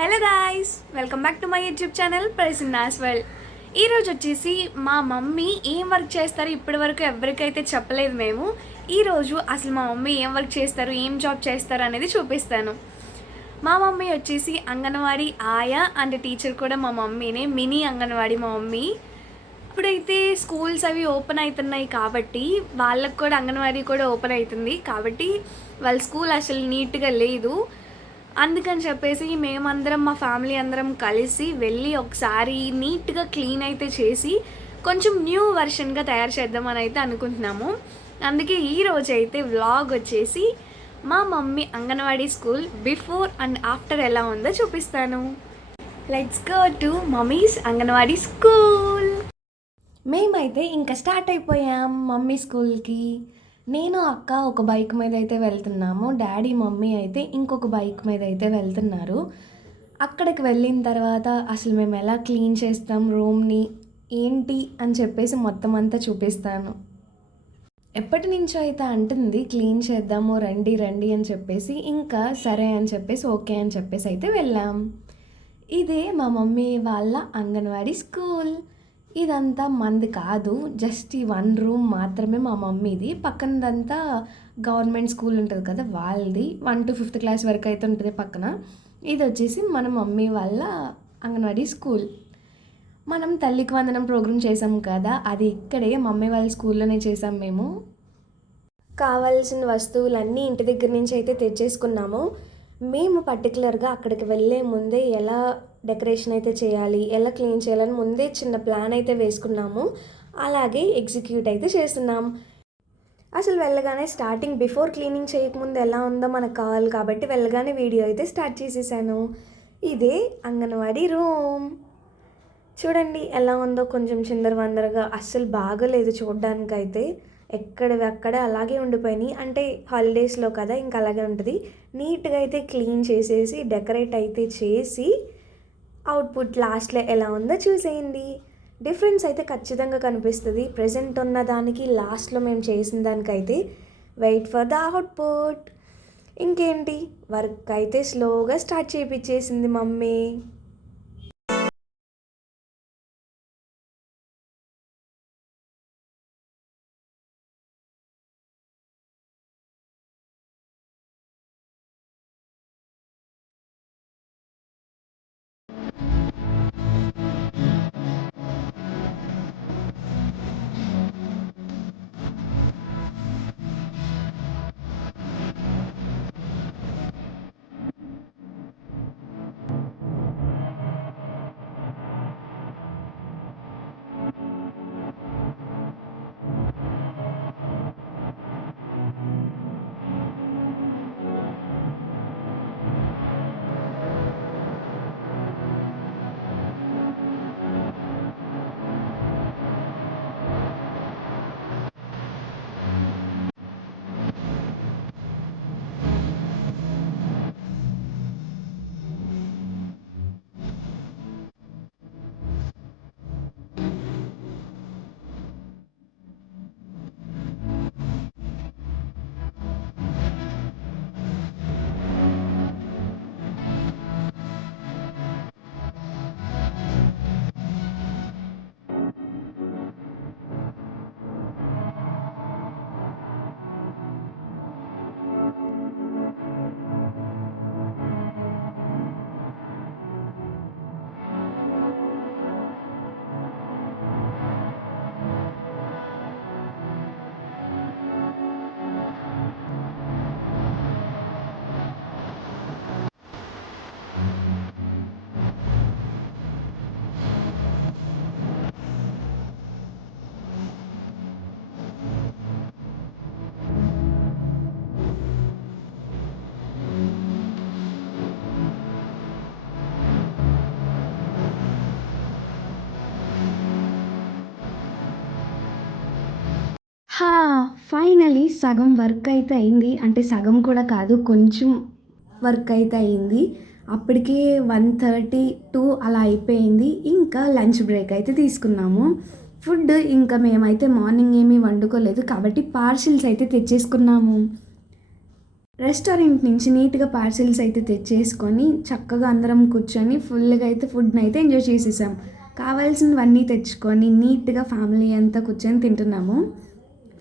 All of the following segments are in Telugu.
Hello guys, welcome back to my YouTube channel Prasanna's world. ఈరోజు వచ్చేసి మా మమ్మీ ఏం వర్క్ చేస్తారు ఇప్పటి వరకు ఎవరికైతే చెప్పలేదు మేము. ఈరోజు అసలు మా మమ్మీ ఏం వర్క్ చేస్తారు, ఏం జాబ్ చేస్తారు అనేది చూపిస్తాను. మా మమ్మీ వచ్చేసి అంగన్వాడీ ఆయా అండ్ టీచర్ కూడా మా మమ్మీనే. మినీ అంగన్వాడీ మా మమ్మీ. ఇప్పుడైతే స్కూల్స్ అవి ఓపెన్ అవుతున్నాయి కాబట్టి వాళ్ళకు కూడా అంగన్వాడీ కూడా ఓపెన్ అవుతుంది కాబట్టి వాళ్ళ స్కూల్ అసలు నీట్గా లేదు. అందుకని చెప్పేసి మేమందరం మా ఫ్యామిలీ అందరం కలిసి వెళ్ళి ఒకసారి నీట్గా క్లీన్ అయితే చేసి కొంచెం న్యూ వర్షన్గా తయారు చేద్దామని అయితే అనుకుంటున్నాము. అందుకే ఈరోజు అయితే వ్లాగ్ వచ్చేసి మా mummy anganwadi school before and after ఎలా ఉందో చూపిస్తాను. Let's go to mummies anganwadi school. మేమైతే ఇంకా స్టార్ట్ అయిపోయాం మమ్మీ స్కూల్కి. నేను అక్క ఒక బైక్ మీద అయితే వెళ్తున్నాము, డాడీ మమ్మీ అయితే ఇంకొక బైక్ మీద అయితే వెళ్తున్నారు. అక్కడికి వెళ్ళిన తర్వాత అసలు మేము ఎలా క్లీన్ చేస్తాం రూమ్ని ఏంటి అని చెప్పేసి మొత్తం అంతా చూపిస్తాను. ఎప్పటి నుంచో అయితే అంటుంది క్లీన్ చేద్దాము రండి రండి అని చెప్పేసి, ఇంకా సరే అని చెప్పేసి ఓకే అని చెప్పేసి అయితే వెళ్ళాం. ఇదే మా మమ్మీ వాళ్ళ అంగన్వాడీ స్కూల్. ఇదంతా మంది కాదు, జస్ట్ ఈ 1 రూమ్ మాత్రమే మా మమ్మీది. పక్కనదంతా గవర్నమెంట్ స్కూల్ ఉంటుంది కదా వాళ్ళది. 1 to 5th క్లాస్ వరకు అయితే ఉంటుంది పక్కన. ఇది వచ్చేసి మన మమ్మీ వాళ్ళ అంగన్వాడీ స్కూల్. మనం తల్లికి వందనం ప్రోగ్రామ్ చేసాం కదా, అది ఇక్కడే మమ్మీ వాళ్ళ స్కూల్లోనే చేసాం మేము. కావాల్సిన వస్తువులన్నీ ఇంటి దగ్గర నుంచి అయితే తెచ్చేసుకున్నాము. మేము పర్టికులర్గా అక్కడికి వెళ్ళే ముందే ఎలా డెకరేషన్ అయితే చేయాలి, ఎలా క్లీన్ చేయాలని ముందే చిన్న ప్లాన్ అయితే వేసుకున్నాము. అలాగే ఎగ్జిక్యూట్ అయితే చేస్తున్నాం. అసలు వెళ్ళగానే స్టార్టింగ్ బిఫోర్ క్లీనింగ్ చేయకముందు ఎలా ఉందో మనకు కావాలి కాబట్టి వెళ్ళగానే వీడియో అయితే స్టార్ట్ చేసేసాను. ఇదే అంగన్వాడీ రూమ్. చూడండి ఎలా ఉందో, కొంచెం చిందరవందరగా అస్సలు బాగలేదు చూడడానికైతే. ఎక్కడవి అక్కడ అలాగే ఉండిపోయినాయి, అంటే హాలిడేస్లో కదా ఇంకా అలాగే ఉంటుంది. నీట్గా అయితే క్లీన్ చేసేసి డెకరేట్ అయితే చేసి అవుట్పుట్ లాస్ట్లో ఎలా ఉందో చూసేయండి. డిఫరెన్స్ అయితే ఖచ్చితంగా కనిపిస్తుంది ప్రజెంట్ ఉన్న దానికి లాస్ట్లో మేము చేసిన దానికైతే. Wait for the output. ఇంకేంటి, వర్క్ అయితే స్లోగా స్టార్ట్ చేయించేసింది మమ్మీ. ఫైనలీ సగం వర్క్ అయితే అయింది, అంటే సగం కూడా కాదు కొంచెం వర్క్ అయితే అయింది. అప్పటికే 1:32 అలా అయిపోయింది. ఇంకా లంచ్ బ్రేక్ అయితే తీసుకున్నాము. ఫుడ్ ఇంకా మేమైతే మార్నింగ్ ఏమీ వండుకోలేదు కాబట్టి పార్సిల్స్ అయితే తెచ్చేసుకున్నాము. రెస్టారెంట్ నుంచి నీట్గా పార్సిల్స్ అయితే తెచ్చేసుకొని చక్కగా అందరం కూర్చొని ఫుల్గా అయితే ఫుడ్ని అయితే ఎంజాయ్ చేసేసాం. కావాల్సినవన్నీ తెచ్చుకొని నీట్గా ఫ్యామిలీ అంతా కూర్చొని తింటున్నాము.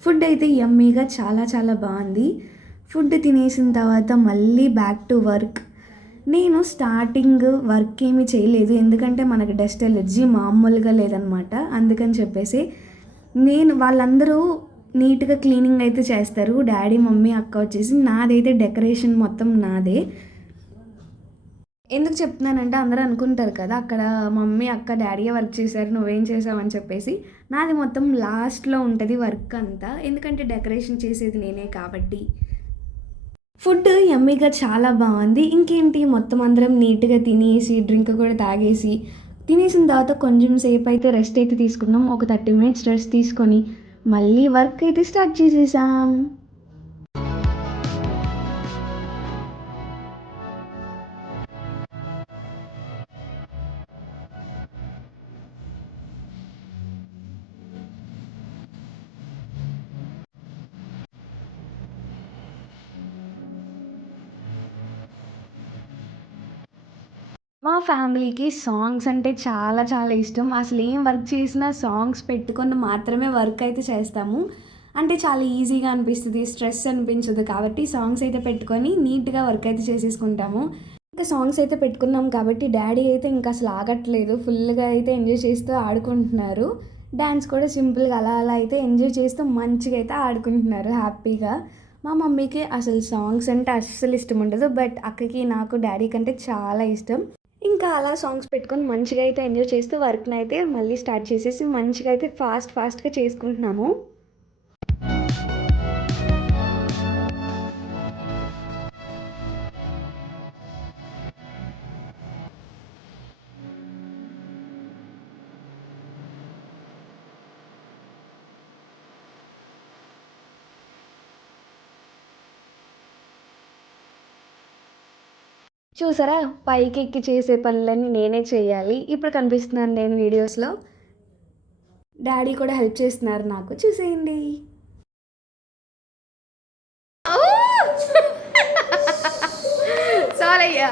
ఫుడ్ అయితే యమ్మీగా చాలా చాలా బాగుంది. ఫుడ్ తినేసిన తర్వాత మళ్ళీ బ్యాక్ టు వర్క్. నేను స్టార్టింగ్ వర్క్ ఏమీ చేయలేదు, ఎందుకంటే మనకు డస్ట్ ఎలర్జీ మామూలుగా లేదనమాట. అందుకని చెప్పేసి వాళ్ళందరూ నీట్గా క్లీనింగ్ అయితే చేస్తారు. డాడీ, మమ్మీ, అక్క వచ్చేసి నాదైతే డెకరేషన్ మొత్తం నాదే. ఎందుకు చెప్తున్నానంటే అందరూ అనుకుంటారు కదా అక్కడ మమ్మీ, అక్క, డాడీయే వర్క్ చేశారు, నువ్వేం చేసావు అని చెప్పేసి. నాది మొత్తం లాస్ట్లో ఉంటుంది వర్క్ అంతా, ఎందుకంటే డెకరేషన్ చేసేది నేనే కాబట్టి. ఫుడ్ యమ్మీగా చాలా బాగుంది. ఇంకేంటి, మొత్తం అందరం నీట్గా తినేసి డ్రింక్ కూడా తాగేసి తినేసిన తర్వాత కొంచెం సేపు అయితే రెస్ట్ అయితే తీసుకున్నాం. ఒక 30 minutes రెస్ట్ తీసుకొని మళ్ళీ వర్క్ అయితే స్టార్ట్ చేసేసాం. మా ఫ్యామిలీకి సాంగ్స్ అంటే చాలా చాలా ఇష్టం. అసలు ఏం వర్క్ చేసినా సాంగ్స్ పెట్టుకొని మాత్రమే వర్క్ అయితే చేస్తాము. అంటే చాలా ఈజీగా అనిపిస్తుంది, స్ట్రెస్ అనిపించదు. కాబట్టి సాంగ్స్ అయితే పెట్టుకొని నీట్గా వర్క్ అయితే చేసేసుకుంటాము. ఇంకా సాంగ్స్ అయితే పెట్టుకున్నాం కాబట్టి డాడీ అయితే ఇంకా అసలు ఆగట్లేదు, ఫుల్గా అయితే ఎంజాయ్ చేస్తూ ఆడుకుంటున్నారు. డ్యాన్స్ కూడా సింపుల్గా అలా అలా అయితే ఎంజాయ్ చేస్తూ మంచిగా అయితే ఆడుకుంటున్నారు హ్యాపీగా. మా మమ్మీకి అసలు సాంగ్స్ అంటే అస్సలు ఇష్టం ఉండదు, బట్ అక్కకి, నాకు, డాడీ కంటే చాలా ఇష్టం. ఇంకా అలా సాంగ్స్ పెట్టుకొని మంచిగా అయితే ఎంజాయ్ చేస్తూ వర్క్ని అయితే మళ్ళీ స్టార్ట్ చేసేసి మంచిగా అయితే ఫాస్ట్గా చేసుకుంటున్నాము. చూసారా, పైకి ఎక్కి చేసే పనులన్నీ నేనే చేయాలి. ఇప్పుడు కనిపిస్తున్నాను నేను వీడియోస్లో. డాడీ కూడా హెల్ప్ చేస్తున్నారు నాకు, చూసేయండి. చాలయ్యా.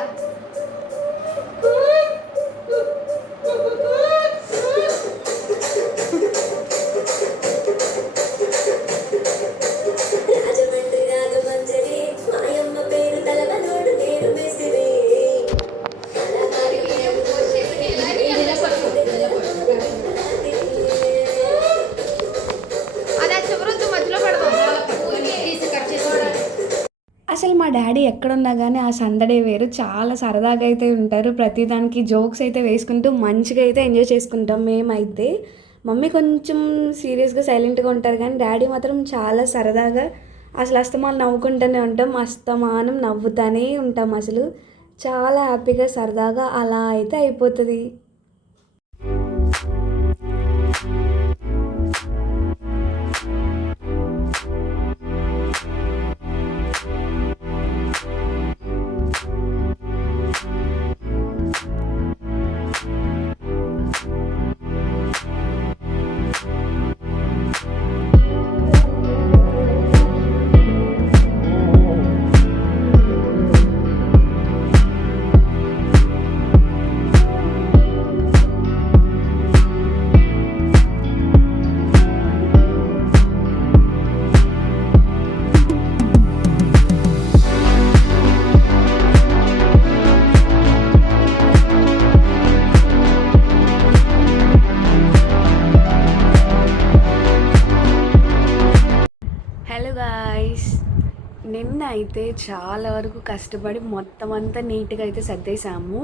అసలు మా డాడీ ఎక్కడున్నా కానీ ఆ సందడే వేరు, చాలా సరదాగా అయితే ఉంటారు. ప్రతిదానికి జోక్స్ అయితే వేసుకుంటూ మంచిగా అయితే ఎంజాయ్ చేసుకుంటాం మేమైతే. మమ్మీ కొంచెం సీరియస్గా సైలెంట్గా ఉంటారు, కానీ డాడీ మాత్రం చాలా సరదాగా అసలు అస్తమానం నవ్వుకుంటూనే ఉంటాం, అస్తమానం నవ్వుతూనే ఉంటాం. అసలు చాలా హ్యాపీగా సరదాగా అలా అయితే అయిపోతుంది. నిన్న అయితే చాలా వరకు కష్టపడి మొత్తం అంతా నీట్గా అయితే సర్దేశాము,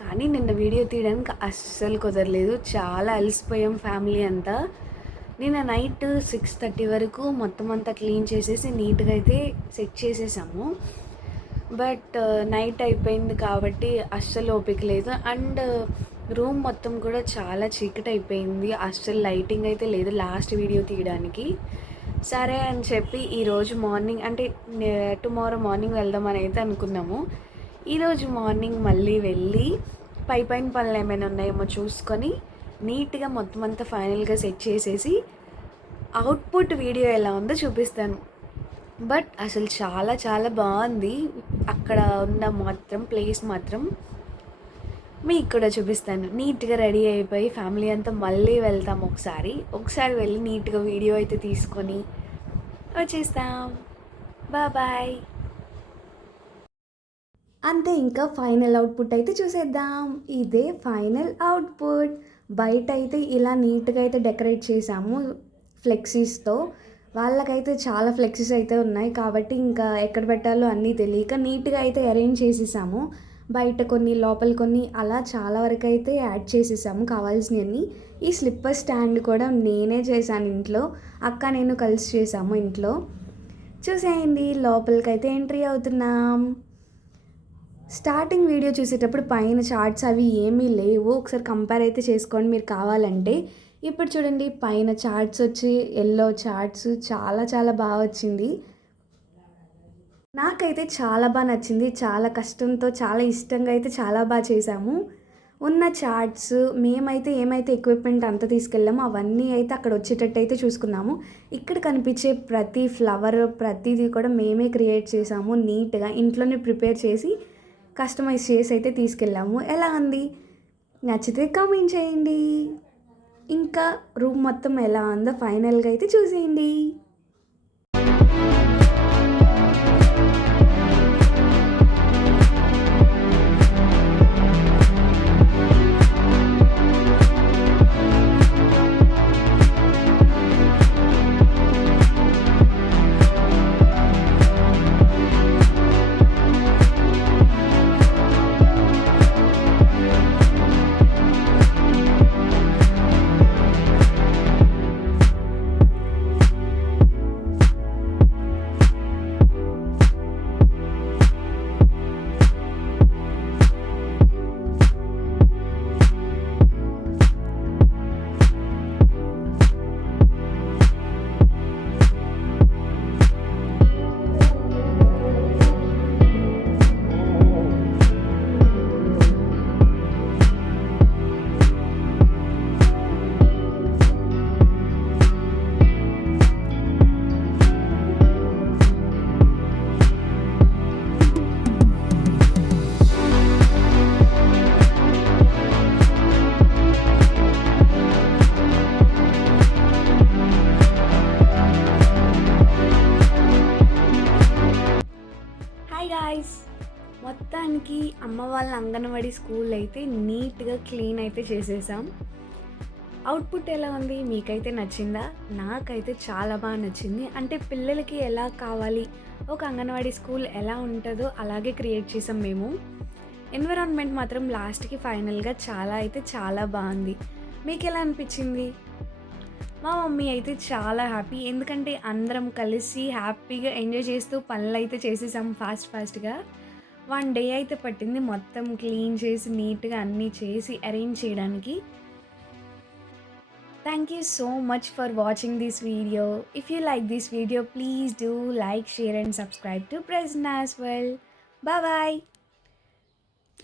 కానీ నిన్న వీడియో తీయడానికి అస్సలు కుదరలేదు. చాలా అలసిపోయాం ఫ్యామిలీ అంతా. నిన్న నైట్ 6:30 వరకు మొత్తం అంతా క్లీన్ చేసేసి నీట్గా అయితే సెట్ చేసేసాము. బట్ నైట్ అయిపోయింది కాబట్టి అస్సలు ఓపిక లేదు. అండ్ రూమ్ మొత్తం కూడా చాలా చీకటి అయిపోయింది, అస్సలు లైటింగ్ అయితే లేదు లాస్ట్ వీడియో తీయడానికి. సరే అని చెప్పి ఈరోజు మార్నింగ్ అంటే టుమారో మార్నింగ్ వెళ్దామని అయితే అనుకున్నాము. ఈరోజు మార్నింగ్ మళ్ళీ వెళ్ళి పైన పనులు ఏమైనా ఉన్నాయేమో చూసుకొని నీట్గా మొత్తం అంతా ఫైనల్గా సెట్ చేసేసి అవుట్పుట్ వీడియో ఎలా ఉందో చూపిస్తాను. బట్ అసలు చాలా చాలా బాగుంది. అక్కడ ఉన్న మాత్రం ప్లేస్ మాత్రం మీకు కూడా చూపిస్తాను. నీట్గా రెడీ అయిపోయి ఫ్యామిలీ అంతా మళ్ళీ వెళ్తాం. ఒకసారి వెళ్ళి నీట్గా వీడియో అయితే తీసుకొని వచ్చేస్తాం. బాయ్. అంతే, ఇంకా ఫైనల్ అవుట్పుట్ అయితే చూసేద్దాం. ఇదే ఫైనల్ అవుట్పుట్. బయట అయితే ఇలా నీట్గా అయితే డెకరేట్ చేసాము ఫ్లెక్సీస్తో. వాళ్ళకైతే చాలా ఫ్లెక్సీస్ అయితే ఉన్నాయి కాబట్టి ఇంకా ఎక్కడ పెట్టాలో అన్నీ తెలియక నీట్గా అయితే అరేంజ్ చేసేసాము. బయట కొన్ని, లోపల కొన్ని, అలా చాలా వరకు అయితే యాడ్ చేసేసాము కావాల్సినవన్నీ. ఈ స్లిప్పర్ స్టాండ్ కూడా నేనే చేశాను ఇంట్లో. అక్క నేను కలిసి చేసాము ఇంట్లో. చూసేయండి, లోపలికైతే ఎంట్రీ అవుతున్నాం. స్టార్టింగ్ వీడియో చూసేటప్పుడు పైన చార్ట్స్ అవి ఏమీ లేవు. ఒకసారి కంపేర్ అయితే చేసుకోండి మీరు కావాలంటే. ఇప్పుడు చూడండి, పైన చార్ట్స్ వచ్చి ఎల్లో చార్ట్స్ చాలా చాలా బాగా వచ్చింది. నాకైతే చాలా బాగా నచ్చింది. చాలా కష్టంతో చాలా ఇష్టంగా అయితే చాలా బాగా చేశాము. ఉన్న చార్ట్స్ మేమైతే ఏమైతే ఎక్విప్మెంట్ అంతా తీసుకెళ్ళామో అవన్నీ అయితే అక్కడ వచ్చేటట్టు అయితే చూసుకున్నాము. ఇక్కడ కనిపించే ప్రతి ఫ్లవర్ ప్రతిదీ కూడా మేమే క్రియేట్ చేసాము. నీట్గా ఇంట్లోనే ప్రిపేర్ చేసి కస్టమైజ్ చేసి అయితే తీసుకెళ్ళాము. ఎలా ఉంది? నచ్చితే కామెంట్ చేయండి. ఇంకా రూమ్ మొత్తం ఎలా ఉందో ఫైనల్గా అయితే చూసేయండి. గాయ్స్, మొత్తానికి అమ్మ వాళ్ళ అంగన్వాడీ స్కూల్ అయితే నీట్గా క్లీన్ అయితే చేసేసాం. అవుట్పుట్ ఎలా ఉంది? మీకైతే నచ్చిందా? నాకైతే చాలా బాగా నచ్చింది. అంటే పిల్లలకి ఎలా కావాలి, ఒక అంగన్వాడీ స్కూల్ ఎలా ఉంటుందో అలాగే క్రియేట్ చేసాం మేము. ఎన్విరాన్మెంట్ మాత్రం లాస్ట్కి ఫైనల్గా చాలా బాగుంది. మీకు ఎలా అనిపించింది? మా మమ్మీ అయితే చాలా హ్యాపీ, ఎందుకంటే అందరం కలిసి హ్యాపీగా ఎంజాయ్ చేస్తూ పనులు అయితే చేసేసాం ఫాస్ట్గా. 1 డే అయితే పట్టింది మొత్తం క్లీన్ చేసి నీట్గా అన్నీ చేసి అరేంజ్ చేయడానికి. Thank you so much for watching this video. If you like this video, please do like, share and subscribe to present as well. Bye.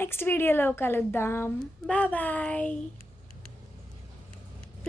Next వీడియోలో కలుద్దాం. బాయ్.